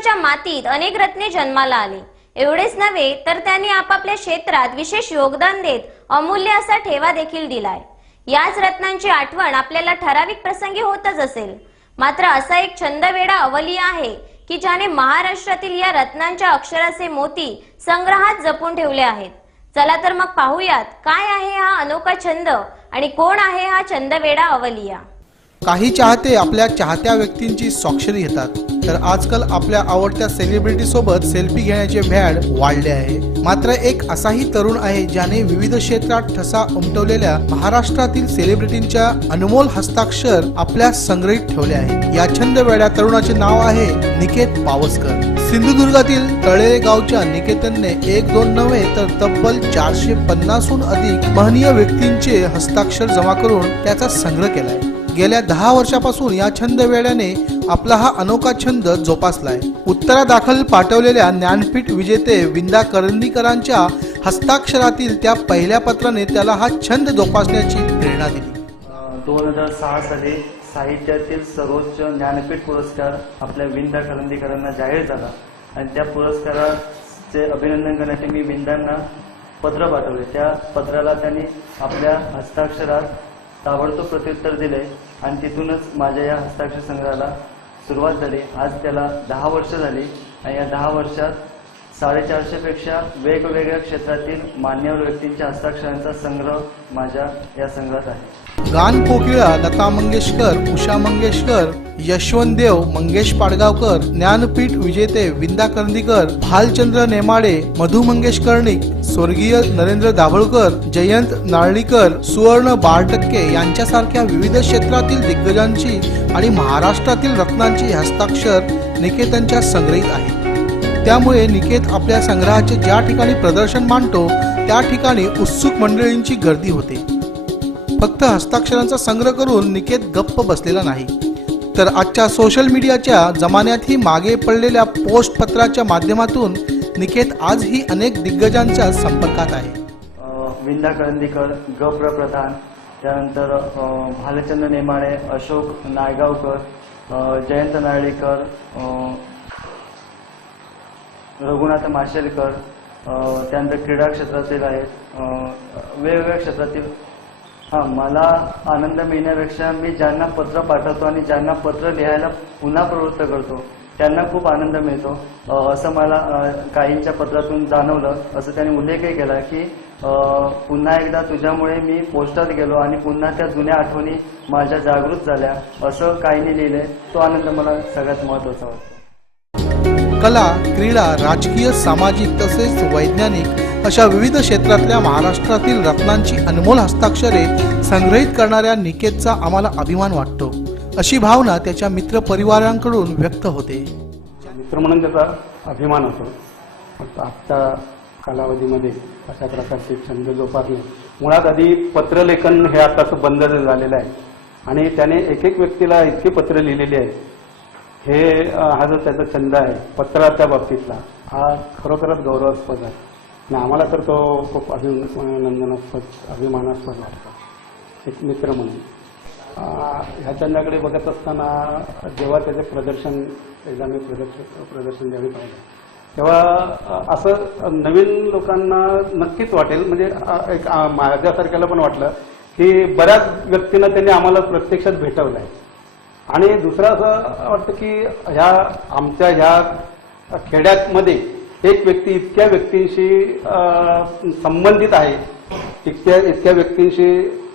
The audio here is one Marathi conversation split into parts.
महाराष्ट्राच्या मातीत अनेक रत्ने जन्माला आली. एवढेच नव्हे तर त्यांनी आपापल्या क्षेत्रात विशेष योगदान देत अमूल्य असा ठेवा देखील दिलाय. याच रत्नांची आठवण आपल्याला ठराविक प्रसंगी होतच असेल. मात्र असा एक छंदवेडा अवली आहे की ज्याने महाराष्ट्रातील या रत्नांच्या अक्षराचे मोती संग्रहात जपून ठेवले आहेत. चला तर मग पाहूयात काय आहे हा अनोखा छंद आणि कोण आहे हा छंदवेडा अवलिया? काही चाहते आपल्या चाहत्या व्यक्तींची स्वाक्षरी घेतात. तर आजकाल आपल्या आवडत्या सेलिब्रिटी सोबत सेल्फी घेण्याचे भॅड वाढले आहे. मात्र एक असाही तरुण आहे ज्याने विविध क्षेत्रात ठसा उमटवलेल्या महाराष्ट्रातील सेलिब्रिटींच्या अनमोल हस्ताक्षर आपल्या संग्रहित ठेवले आहे. या छंद वेळ्या तरुणाचे नाव आहे निकेत पावसकर. सिंधुदुर्गातील तळे गावच्या निकेतनने एक दोन नव्हे तर तब्बल चारशे पन्नासहून अधिक महनीय व्यक्तींचे हस्ताक्षर जमा करून त्याचा संग्रह केलाय. गेल्या दहा वर्षापासून या छंद वेड्याने आपला हा अनोखा छंद जोपासलाय. उत्तरादाखल पाठवलेल्या ज्ञानपीठ विजेते विंदा करंदीकरांच्या हस्ताक्षरातील त्या पहिल्या पत्राने त्याला हा छंद जोपासण्याची प्रेरणा दिली. दोन हजार सहा साली साहित्यातील सर्वोच्च ज्ञानपीठ पुरस्कार आपल्या विंदा करंदीकरांना जाहीर झाला. आणि त्या पुरस्काराचे अभिनंदन करण्यासाठी मी विंदांना पत्र पाठवले. त्या पत्राला त्यांनी आपल्या हस्ताक्षरात ताबडतोब प्रत्युत्तर दिले आणि तिथूनच माझ्या या हस्ताक्षर संग्रहाला सुरुवात झाली. आज त्याला दहा वर्ष झाली आणि या दहा वर्षात साडेचारशेपेक्षा वेगवेगळ्या क्षेत्रातील मान्यवर व्यक्तींच्या हस्ताक्षरांचा संग्रह माझ्या या संग्रहात आहे. गान कोकिळा लता मंगेशकर उषा मंगेशकर यशवंत देव मंगेश पाडगावकर ज्ञानपीठ विजेते विंदा करंदीकर भालचंद्र नेमाडे मधु मंगेश कर्णिक स्वर्गीय नरेंद्र दाभोळकर जयंत नारळीकर सुवर्ण बारटक्के यांच्यासारख्या विविध क्षेत्रातील दिग्गजांची आणि महाराष्ट्रातील रत्नांची हस्ताक्षर निकेतनच्या संग्रहित आहे त्यामुळे निकेत आपल्या संग्रहाचे ज्या ठिकाणी प्रदर्शन मांडतो त्या ठिकाणी उत्सुक मंडळींची गर्दी होते. फक्त हस्ताक्षरांचा संग्रह करून निकेत गप्प बसलेला नाही. तर आजच्या सोशल मीडियाच्या जमान्यातही मागे पडलेल्या पोस्ट पत्राच्या माध्यमातून निकेत आजही अनेक दिग्गजांच्या संपर्कात आहे. विंदा करंदीकर ग प्र प्रधान त्यानंतर भालचंद्र नेमाडे अशोक नायगावकर जयंत नारळीकर रघुनाथ माशेलकर त्यानंतर क्रीडा क्षेत्रातील आहेत वेगवेगळ्या क्षेत्रातील हा मला आनंद मिळण्यापेक्षा मी ज्यांना पत्र पाठवतो आणि ज्यांना पत्र लिहायला पुन्हा प्रवृत्त करतो त्यांना खूप आनंद मिळतो. असं मला काहींच्या पत्रातून जाणवलं. असं त्यांनी उल्लेखही केला की पुन्हा एकदा तुझ्यामुळे मी पोस्टात गेलो आणि पुन्हा त्या जुन्या आठवणी माझ्या जागृत झाल्या. असं काहींनी लिहिले. तो आनंद मला सगळ्यात महत्त्वाचा वाटतो. कला क्रीडा राजकीय सामाजिक तसेच वैज्ञानिक अशा विविध क्षेत्रातल्या महाराष्ट्रातील रत्नांची अनमोल हस्ताक्षरे संग्रहित करणाऱ्या निकेतचा आम्हाला अभिमान वाटतो. अशी भावना त्याच्या मित्र परिवारांकडून व्यक्त होते. मित्र म्हणून त्याचा अभिमान होतो. फक्त आजच्या कालावधीमध्ये अशा प्रकारचे छंद जोपासणे मुळात आधी पत्रलेखन हे आताचं बंद झालेलं आहे. आणि त्याने एक एक व्यक्तीला इतकी पत्र लिहिलेली आहेत. हे हा जो त्याचा छंद आहे पत्राच्या बाबतीतला हा खरोखरच गौरवास्पद आहे. आणि आम्हाला तर तो खूप अभिनंदनास्पद अभिमानास्पद वाटतो. एक मित्र म्हणून. ह्या छंदाकडे बघत असताना जेव्हा त्याचे प्रदर्शन एकदा मी प्रदर्शन प्रदर्शन पाहिजे तेव्हा असं नवीन लोकांना नक्कीच वाटेल. म्हणजे एक माझ्यासारख्याला पण वाटलं की बऱ्याच व्यक्तींना त्यांनी आम्हाला प्रत्यक्षात भेटवलं आहे आणि दुसरं असं वाटतं की ह्या आमच्या ह्या खेड्यामध्ये एक व्यक्ती इतक्या व्यक्तींशी संबंधित आहे इतक्या इतक्या व्यक्तींशी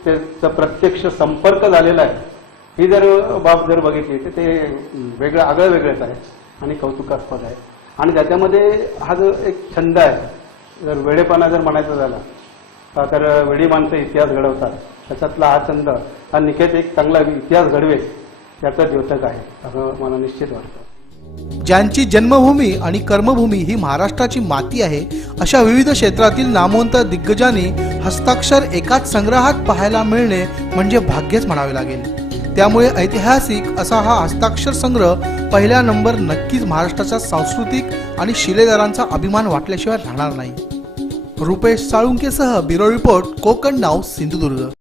त्याचा प्रत्यक्ष संपर्क झालेला आहे. ही जर बाब जर बघितली तर ते वेगळं आगळं वेगळंच आहे आणि कौतुकास्पद आहे. आणि त्याच्यामध्ये हा जो एक छंद आहे जर वेळेपणा जर म्हणायचा झाला तर वेळी माणसं इतिहास घडवतात. त्याच्यातला हा छंद हा निकेत एक चांगला इतिहास घडवेल याचं द्योतक आहे असं मला निश्चित वाटतं. ज्यांची जन्मभूमी आणि कर्मभूमी ही महाराष्ट्राची माती आहे अशा विविध क्षेत्रातील नामवंत दिग्गजांनी हस्ताक्षर एकाच संग्रहात पाहायला मिळणे म्हणजे भाग्यच म्हणावे लागेल. त्यामुळे ऐतिहासिक असा हा हस्ताक्षर संग्रह पहिला नंबर नक्कीच महाराष्ट्राचा सांस्कृतिक आणि शिलेदारांचा अभिमान वाटल्याशिवाय राहणार नाही. रुपेश साळुंकेसह ब्युरो रिपोर्ट कोकण नाव सिंधुदुर्ग.